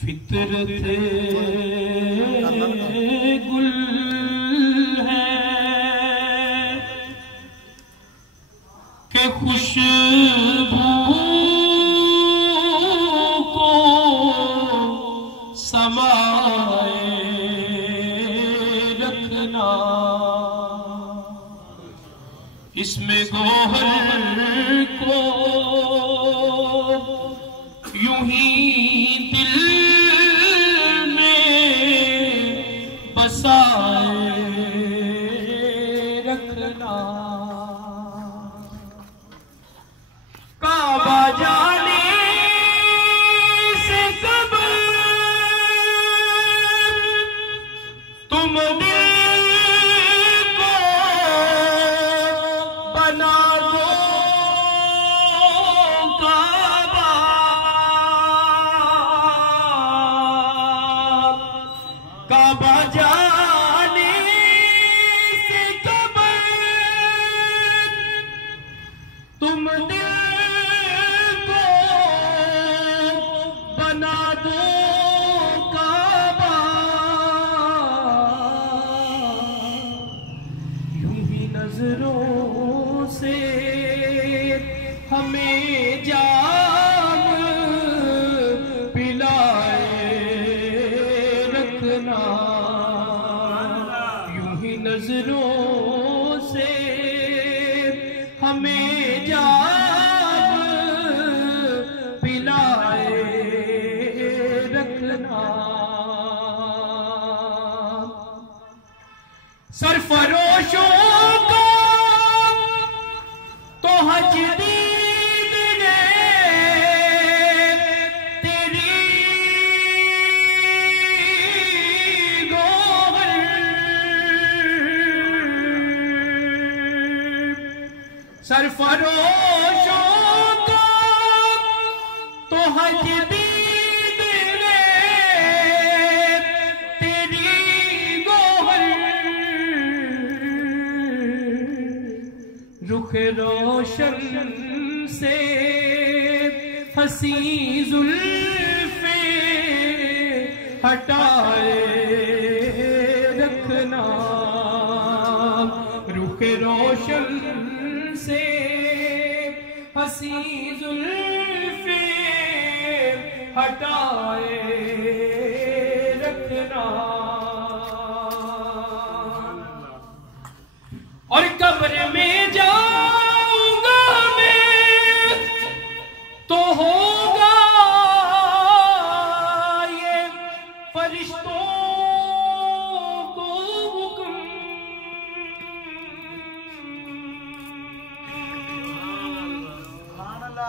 फितरत गुल है के खुशबू को समाए रखना, इसमें गोहर को यूं ही दिल में बसाए रखना। काबा जाने से कबल तुम दिल को बना दो काबा। काबा जाने से कबल तुम दिल को बना दो काबा। यूं ही नजरों से हमें जाम पिलाए रखना, यूं ही नजरों से हमें जाम पिलाए रखना। सरफरोशों का तो हज दीद ने तेरी गोहर, सरफरोशों का तो हज दीद ने तेरी गोहर। रुख रोशन से हसी जुल्फे हटाए रखना, रुख रोशन से हसी जुल्फे हटाए रखना। और कब्र में जाऊंगा मैं तो होगा ये फरिश्तों को हुक्म,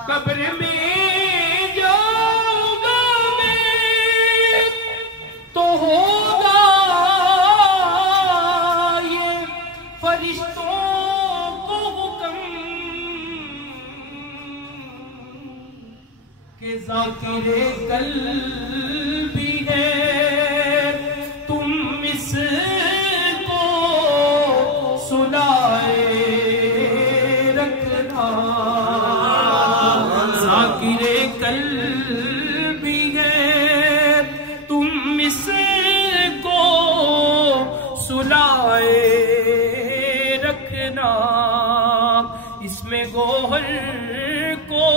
कब्र में जाऊंगा मैं तो होगा ये फरिश्तों को हुक्म के ज़ाकिरे क़ल्बी है तुम इसको सुनाए रखना, ज़ाकिरे क़ल्बी है तुम इसको सुनाए रखना। इसमें गोहर को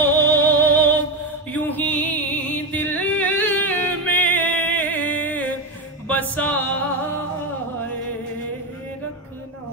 यूं ही दिल में बसाए रखना।